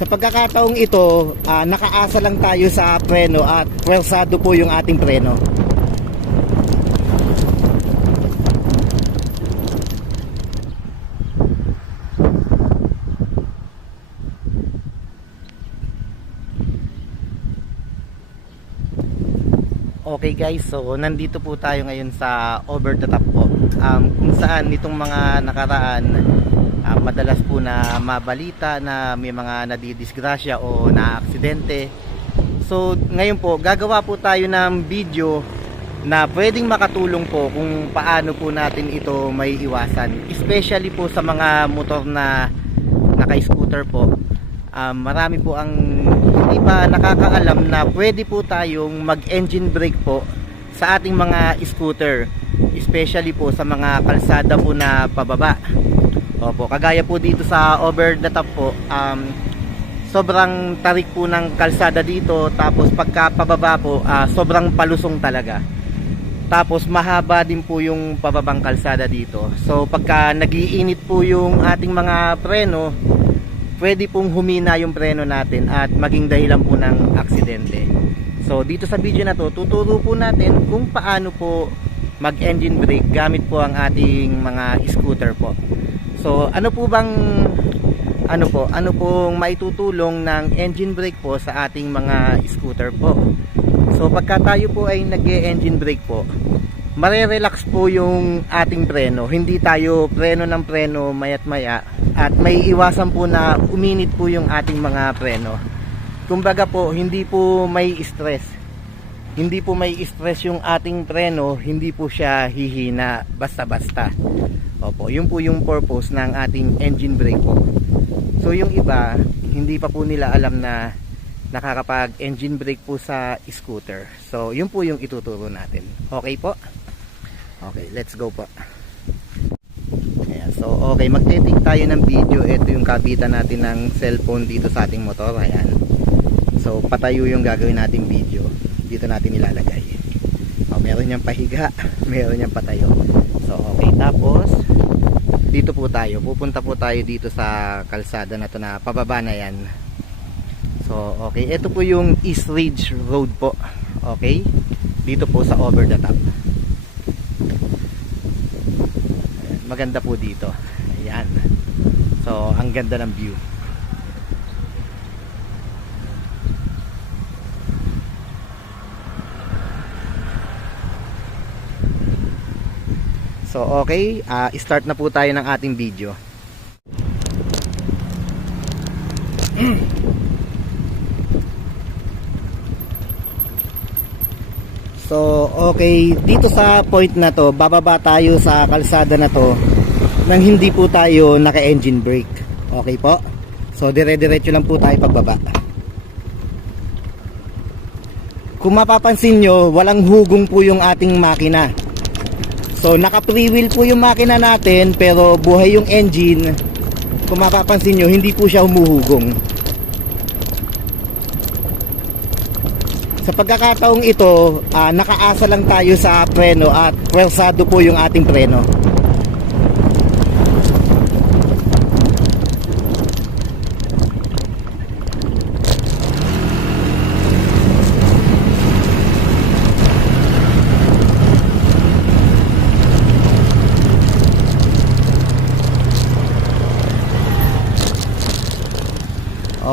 Sa pagkakataong ito, nakaasa lang tayo sa preno at pwersado po yung ating preno. Okay guys, so nandito po tayo ngayon sa over the top po, kung saan nitong mga nakaraan madalas po na mabalita na may mga nadidisgrasya o naaksidente. So ngayon po gagawa po tayo ng video na pwedeng makatulong po kung paano po natin ito may iwasan, especially po sa mga motor na naka-scooter po. Marami po ang hindi pa nakakaalam na pwede po tayong mag-engine brake po sa ating mga scooter, especially po sa mga kalsada po na pababa. Opo, kagaya po dito sa over the top po, sobrang tarik po ng kalsada dito, tapos pagka pababa po, sobrang palusong talaga. Tapos mahaba din po yung pababang kalsada dito. So pagka nagiinit po yung ating mga preno, pwede pong humina yung preno natin at maging dahilan po ng aksidente. So dito sa video na to, tuturo po natin kung paano po mag-engine brake gamit po ang ating mga scooter po. So ano pong maitutulong ng engine brake po sa ating mga scooter po. So pagka tayo po ay nag-engine brake po, mare-relax po yung ating preno. Hindi tayo preno ng preno mayat maya, at may iwasan po na uminit po yung ating mga preno. Kumbaga po, hindi po may stress yung ating preno, hindi po siya hihina basta-basta. Opo, yun po yung purpose ng ating engine brake po. So yung iba, hindi pa po nila alam na nakakapag engine brake po sa scooter. So yun po yung ituturo natin. Okay po? Okay, let's go po. Ayan, so okay, magte-take tayo ng video. Ito yung kabitan natin ng cellphone dito sa ating motor. Ayan. So patayo yung gagawin nating video. Dito natin ilalagay. Meron niyang pahiga, meron niyang patayo. So okay, tapos dito po tayo, pupunta po tayo dito sa kalsada na to na pababa na yan. So okay, ito po yung East Ridge Road po. Okay, dito po sa over the top. Ayan, maganda po dito. Ayan, so ang ganda ng view. So okay, start na po tayo ng ating video. So okay, dito sa point na to, bababa tayo sa kalsada na to nang hindi po tayo naka-engine brake. Okay po? So dire-diretso lang po tayo pagbaba. Kung mapapansin nyo, walang hugong po yung ating makina. So naka-free wheel po yung makina natin, pero buhay yung engine. Kung mapapansin nyo, hindi po siya humuhugong. Sa pagkakataong ito, nakaasa lang tayo sa preno at pwersado po yung ating preno.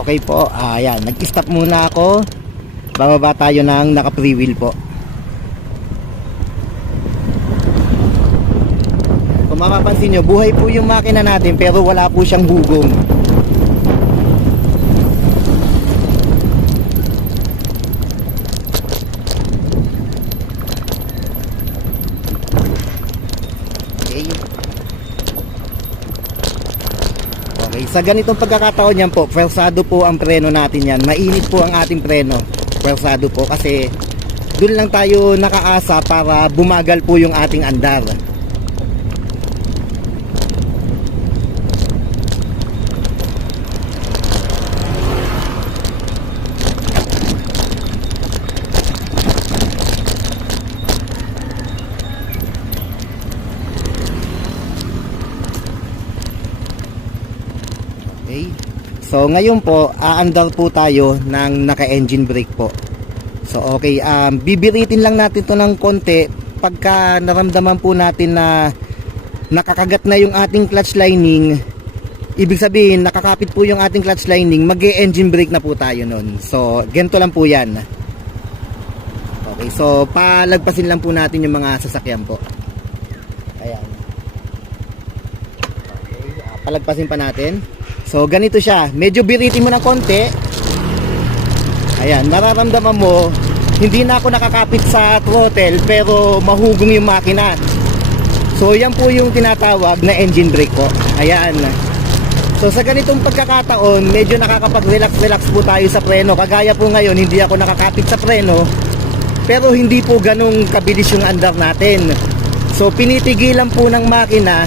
Okay po, ayan, nag-stop muna ako. Bababa tayo ng naka-free wheel po. Kung mapapansin nyo, buhay po yung makina natin pero wala po siyang hugong. Okay, sa ganitong pagkakataon yan po, pwersado po ang preno natin yan. Mainit po ang ating preno. Pwersado po kasi doon lang tayo nakaasa para bumagal po yung ating andar. Okay. So ngayon po, aandar po tayo ng naka-engine brake po. So okay, bibiritin lang natin to ng konti pagka naramdaman po natin na nakakagat na yung ating clutch lining. Ibig sabihin, nakakapit po yung ating clutch lining, mag-engine brake na po tayo nun. So ganito lang po yan. Okay, so palagpasin lang po natin yung mga sasakyan po. Ayan. Okay, palagpasin pa natin. So ganito siya, medyo biritin mo ng konti. Ayan, nararamdaman mo hindi na ako nakakapit sa throttle pero mahugong yung makina. So yan po yung tinatawag na engine brake po. Ayan. So sa ganitong pagkakataon, medyo nakakapag-relax po tayo sa preno. Kagaya po ngayon, hindi ako nakakapit sa preno, pero hindi po ganong kabilis yung andar natin. So pinitigilan po ng makina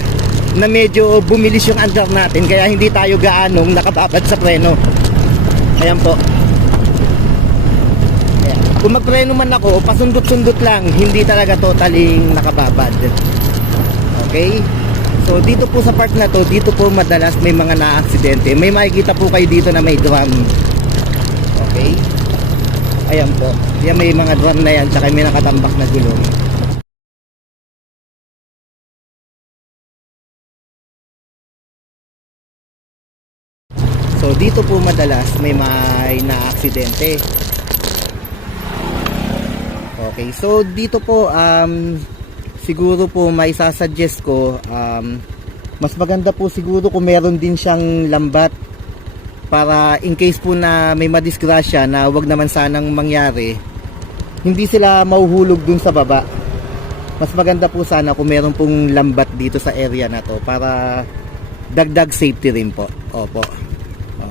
na medyo bumilis yung andar natin, kaya hindi tayo gaanong nakababad sa preno. Ayan po. Ayan. Kung magpreno man ako, pasundot-sundot lang, hindi talaga totaling nakababad. Okay? So dito po sa part na to, dito po madalas may mga na-aksidente. May makikita po kayo dito na may drum. Okay? Ayan po. Yan, may mga drum na yan, tsaka may nakatambak na gulong. So dito po madalas may na-aksidente. Okay, so dito po siguro po may sasuggest ko, mas maganda po siguro kung meron din siyang lambat para in case po na may madisgrasya na wag naman sanang mangyari, hindi sila mahuhulog dun sa baba. Mas maganda po sana kung meron pong lambat dito sa area na to para dagdag safety rin po. Opo.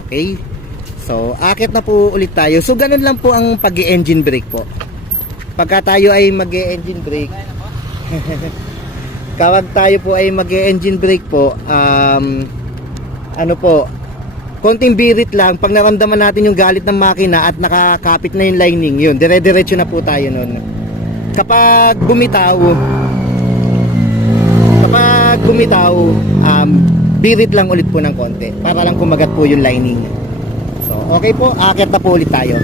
Okay, so akit na po ulit tayo. So ganun lang po ang pag-engine brake po. Pagka tayo ay mag-engine brake, kawag tayo po ay mag-engine brake po, ano po, konting birit lang. Pag naramdaman natin yung galit ng makina at nakakapit na yung lining, yun, dire-diretso na po tayo nun. Kapag bumitaw, birit lang ulit po ng konti para lang kumagat po yung lining. So okay po, akit na po ulit tayo.